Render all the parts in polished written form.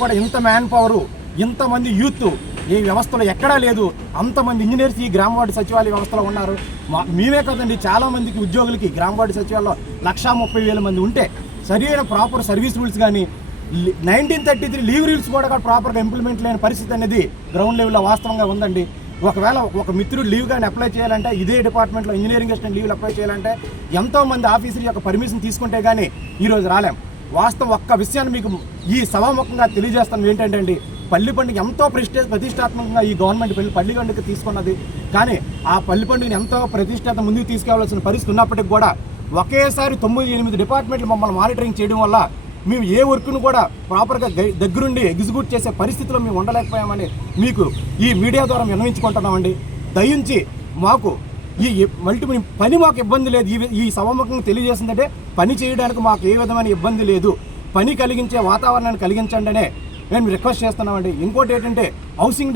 కూడా ఇంత man power, ఇంతమంది యూత్ ఈ వ్యవస్థలో ఎక్కడా లేదు. అంతమంది ఇంజనీర్స్ ఈ గ్రామ వార్డు సచివాలయ వ్యవస్థలో ఉన్నారు. మేమే కదండి, చాలామందికి ఉద్యోగులకి గ్రామ వార్డు సచివాలయంలో 130,000 మంది ఉంటే సరైన ప్రాపర్ సర్వీస్ రూల్స్ కానీ 1933 లీవ్ రూల్స్ కూడా ప్రాపర్గా ఇంప్లిమెంట్ లేని పరిస్థితి అనేది గ్రౌండ్ లెవెల్లో వాస్తవంగా ఉందండి. ఒకవేళ ఒక మిత్రుడు లీవ్ కానీ అప్లై చేయాలంటే, ఇదే డిపార్ట్మెంట్లో ఇంజనీరింగ్ అసిస్టెంట్ లీవ్లు అప్లై చేయాలంటే ఎంతోమంది ఆఫీసర్ యొక్క పర్మిషన్ తీసుకుంటే కానీ ఈరోజు రాలేం. వాస్తవం ఒక్క విషయాన్ని మీకు ఈ సభాముఖంగా తెలియజేస్తాను ఏంటంటే అండి, పల్లి పండుగ ఎంతో ప్రతిష్టాత్మకంగా ఈ గవర్నమెంట్ పల్లి పండుగ తీసుకున్నది. కానీ ఆ పల్లి పండుగని ఎంతో ప్రతిష్టాత్మ ముందుకు తీసుకెళ్లాల్సిన పరిస్థితి ఉన్నప్పటికీ కూడా ఒకేసారి 9-8 డిపార్ట్మెంట్లు మమ్మల్ని మానిటరింగ్ చేయడం వల్ల మేము ఏ వర్క్ను కూడా ప్రాపర్గా దగ్గరుండి ఎగ్జిక్యూట్ చేసే పరిస్థితిలో మేము ఉండలేకపోయామని మీకు ఈ మీడియా ద్వారా విన్నవించుకుంటున్నామండి. దయించి మాకు ఈ పని మాకు ఇబ్బంది లేదు. ఈ సభాముఖంగా తెలియజేసిందంటే పని చేయడానికి మాకు ఏ విధమైన ఇబ్బంది లేదు. పని కలిగించే వాతావరణాన్ని కలిగించండి అనే మేము రిక్వెస్ట్ చేస్తున్నామండి. ఇంకోటి ఏంటంటే హౌసింగ్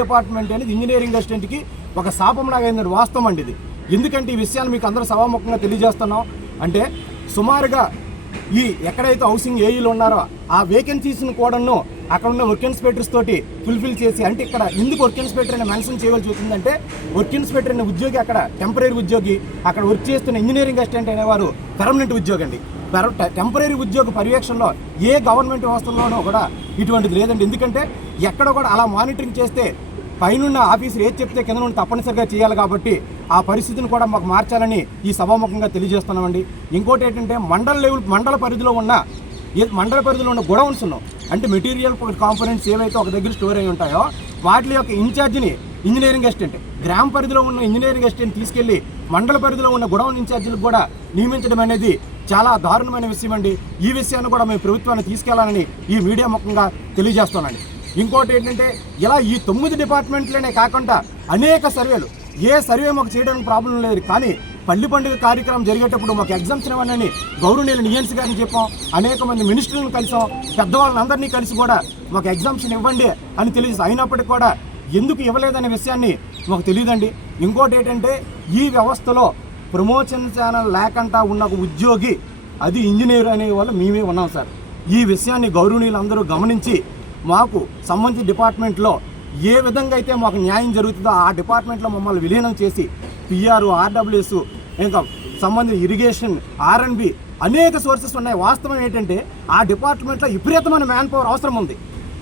డిపార్ట్మెంట్ అనేది ఇంజనీరింగ్ అసిస్టెంట్కి ఒక శాపంలాగా అయింది. వాస్తవం అండి ఇది. ఎందుకంటే ఈ విషయాన్ని మీకు అందరూ సభాముఖంగా తెలియజేస్తున్నాం. అంటే సుమారుగా ఈ ఎక్కడైతే హౌసింగ్ ఏఈలు ఉన్నారో ఆ వేకెన్సీస్ను కూడాను అక్కడ ఉన్న వర్క్ ఇన్స్పెక్టర్స్ తోటి ఫుల్ఫిల్ చేసి, అంటే ఇక్కడ ఎందుకు వర్క్ ఇన్స్పెక్టర్ అని మెన్షన్ చేయవలసి వచ్చిందంటే, వర్క్ ఇన్స్పెక్టర్ అనే ఉద్యోగి అక్కడ టెంపరీ ఉద్యోగి, అక్కడ వర్క్ చేస్తున్న ఇంజనీరింగ్ అసిస్టెంట్ అనేవారు పర్మనెంట్ ఉద్యోగి అండి. టెంపరీ ఉద్యోగ పర్యవేక్షణలో ఏ గవర్నమెంట్ వ్యవస్థల్లోనూ కూడా ఇటువంటిది లేదండి. ఎందుకంటే ఎక్కడ కూడా అలా మానిటరింగ్ చేస్తే పైనున్న ఆఫీసర్ ఏది చెప్తే కింద నుండి తప్పనిసరిగా చేయాలి. కాబట్టి ఆ పరిస్థితిని కూడా మాకు మార్చాలని ఈ సభాముఖంగా తెలియజేస్తున్నామండి. ఇంకోటి ఏంటంటే మండల పరిధిలో ఉన్న గొడౌన్స్ ఉన్నాం, అంటే మెటీరియల్ కాంపోనెంట్స్ ఏవైతే ఒక దగ్గర స్టోర్ అయి ఉంటాయో వాటి యొక్క ఇన్ఛార్జిని ఇంజనీరింగ్ అసిస్టెంట్, గ్రామ పరిధిలో ఉన్న ఇంజనీరింగ్ అసిస్టెంట్ తీసుకెళ్లి మండల పరిధిలో ఉన్న గొడౌన్ ఇన్ఛార్జీలకు కూడా నియమించడం అనేది చాలా దారుణమైన విషయం అండి. ఈ విషయాన్ని కూడా మేము ప్రభుత్వాన్ని తీసుకెళ్లాలని ఈ మీడియా ముఖంగా తెలియజేస్తున్నానండి. ఇంకోటి ఏంటంటే ఇలా ఈ 9 డిపార్ట్మెంట్లనే కాకుండా అనేక సర్వేలు, ఏ సర్వే మాకు చేయడానికి ప్రాబ్లం లేదు. కానీ పల్లి పండుగ కార్యక్రమం జరిగేటప్పుడు మాకు ఎగ్జామ్షన్ ఇవ్వనని గౌరవనీయులు నియన్స్ గారిని చెప్పాం, అనేక మంది మినిస్టర్లను కలిసాం, పెద్దవాళ్ళందరినీ కలిసి కూడా మాకు ఎగ్జామ్షన్ ఇవ్వండి అని తెలియదు. అయినప్పటికీ కూడా ఎందుకు ఇవ్వలేదనే విషయాన్ని మాకు తెలియదండి. ఇంకోటి ఏంటంటే ఈ వ్యవస్థలో ప్రమోషన్ ఛానల్ లేకుండా ఉన్న ఒక ఉద్యోగి, అది ఇంజనీర్ అనే వాళ్ళు మేమే ఉన్నాం సార్. ఈ విషయాన్ని గౌరవనీయులందరూ గమనించి మాకు సంబంధిత డిపార్ట్మెంట్లో ఏ విధంగా అయితే మాకు న్యాయం జరుగుతుందో ఆ డిపార్ట్మెంట్లో మమ్మల్ని విలీనం చేసి పిఆర్, ఆర్డబ్ల్యూఎస్, ఇంకా సంబంధిత ఇరిగేషన్, ఆర్ఎన్బి అనేక సోర్సెస్ ఉన్నాయి. వాస్తవం ఏంటంటే ఆ డిపార్ట్మెంట్లో విపరీతమైన మ్యాన్ పవర్ అవసరం ఉంది.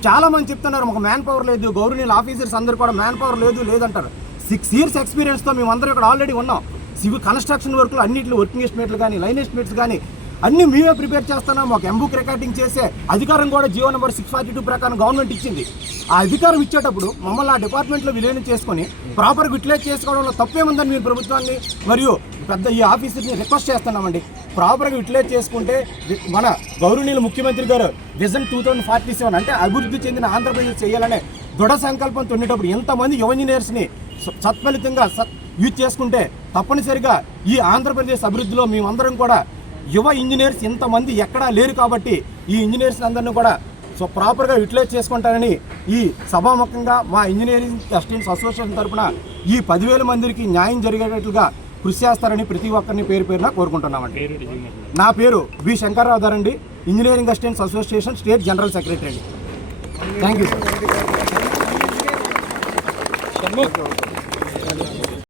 చాలామంది చెప్తున్నారు మాకు మ్యాన్ పవర్ లేదు, గౌరవనీయుల ఆఫీసర్స్ అందరూ కూడా మ్యాన్ పవర్ లేదంటారు. 6 years ఎక్స్పీరియన్స్తో మేమందరం ఇక్కడ ఆల్రెడీ ఉన్నాం. సివిల్ కన్స్ట్రక్షన్ వర్క్లు అన్నింటిలో వర్కింగ్ ఎస్టిమేట్లు కానీ, లైన్ ఎస్టిమేట్స్ కానీ అన్నీ మేమే ప్రిపేర్ చేస్తున్నాం. మాకు ఎంబుక్ రికార్డింగ్ చేసే అధికారం కూడా జీవో నెంబర్ 642 ప్రకారం గవర్నమెంట్ ఇచ్చింది. ఆ అధికారం ఇచ్చేటప్పుడు మమ్మల్ని ఆ డిపార్ట్మెంట్లో విలీనం చేసుకొని ప్రాపర్గా యూటిలైజ్ చేసుకోవడంలో తప్పేముందని మీరు ప్రభుత్వాన్ని మరియు పెద్ద ఈ ఆఫీసర్ని రిక్వెస్ట్ చేస్తున్నామండి. ప్రాపర్గా యూటిలైజ్ చేసుకుంటే మన గౌరవనీయుల ముఖ్యమంత్రి గారు విజన్ 2047 అంటే అభివృద్ధి చెందిన ఆంధ్రప్రదేశ్ చేయాలనే దృఢ సంకల్పంతో ఉండేటప్పుడు ఎంతమంది యువ ఇంజనీర్స్ని సత్ఫలితంగా యూజ్ చేసుకుంటే తప్పనిసరిగా ఈ ఆంధ్రప్రదేశ్ అభివృద్ధిలో మేమందరం కూడా యువ ఇంజనీర్స్ ఇంతమంది ఎక్కడా లేరు. కాబట్టి ఈ ఇంజనీర్స్ అందరినీ కూడా ప్రాపర్గా యూటిలైజ్ చేసుకుంటారని ఈ సభాముఖంగా మా ఇంజనీరింగ్ అసిస్టెంట్స్ అసోసియేషన్ తరఫున ఈ 10,000 మందికి న్యాయం జరిగేటట్లుగా కృషి చేస్తారని ప్రతి ఒక్కరిని పేరున కోరుకుంటున్నామండి. నా పేరు బి శంకర్రావు గారండి, engineering assistants association state general secretary అండి. Thank you sir.